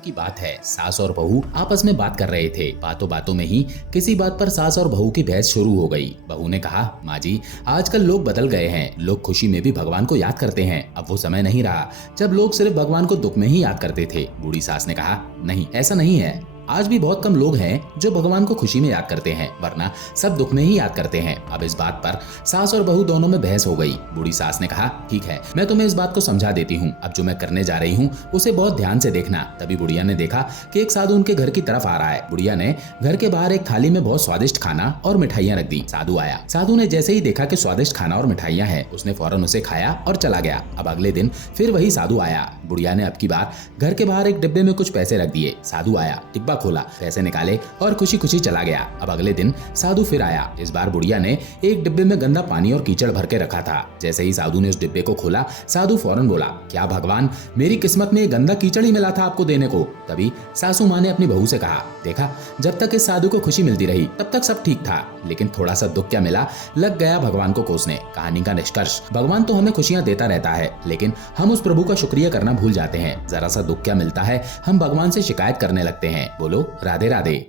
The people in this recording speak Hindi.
की बात है, सास और बहू आपस में बात कर रहे थे। बातों बातों में ही किसी बात पर सास और बहू की बहस शुरू हो गई। बहू ने कहा, माँ जी, आजकल लोग बदल गए हैं। लोग खुशी में भी भगवान को याद करते हैं। अब वो समय नहीं रहा जब लोग सिर्फ भगवान को दुख में ही याद करते थे। बूढ़ी सास ने कहा, नहीं, ऐसा नहीं है। आज भी बहुत कम लोग हैं जो भगवान को खुशी में याद करते हैं, वरना सब दुख में ही याद करते हैं। अब इस बात पर सास और बहू दोनों में बहस हो गई। बूढ़ी सास ने कहा, ठीक है, मैं तुम्हें इस बात को समझा देती हूँ। अब जो मैं करने जा रही हूँ उसे बहुत ध्यान से देखना। तभी बुढ़िया ने देखा कि एक साधु उनके घर की तरफ आ रहा है। बुढ़िया ने घर के बाहर एक थाली में बहुत स्वादिष्ट खाना और मिठाइयाँ रख दी। साधु आया। साधु ने जैसे ही देखा कि स्वादिष्ट खाना और मिठाइयाँ हैं, उसने फौरन उसे खाया और चला गया। अब अगले दिन फिर वही साधु आया। बुढ़िया ने अब की बार घर के बाहर एक डिब्बे में कुछ पैसे रख दिए। साधु आया, डिब्बा खोला, पैसे निकाले और खुशी खुशी चला गया। अब अगले दिन साधु फिर आया। इस बार बुढ़िया ने एक डिब्बे में गंदा पानी और कीचड़ भर के रखा था। जैसे ही साधु ने उस डिब्बे को खोला, साधु फौरन बोला, क्या भगवान, मेरी किस्मत में ये गंदा कीचड़ ही मिला था आपको देने को। तभी सासू माँ ने अपनी बहू से कहा, देखा, जब तक इस साधु को खुशी मिलती रही तब तक सब ठीक था, लेकिन थोड़ा सा दुख क्या मिला, लग गया भगवान को कोसने। कहानी का निष्कर्ष, भगवान तो हमें खुशियां देता रहता है, लेकिन हम उस प्रभु का शुक्रिया करना भूल जाते हैं। जरा सा दुख क्या मिलता है, हम भगवान से शिकायत करने लगते हैं। बोलो राधे राधे।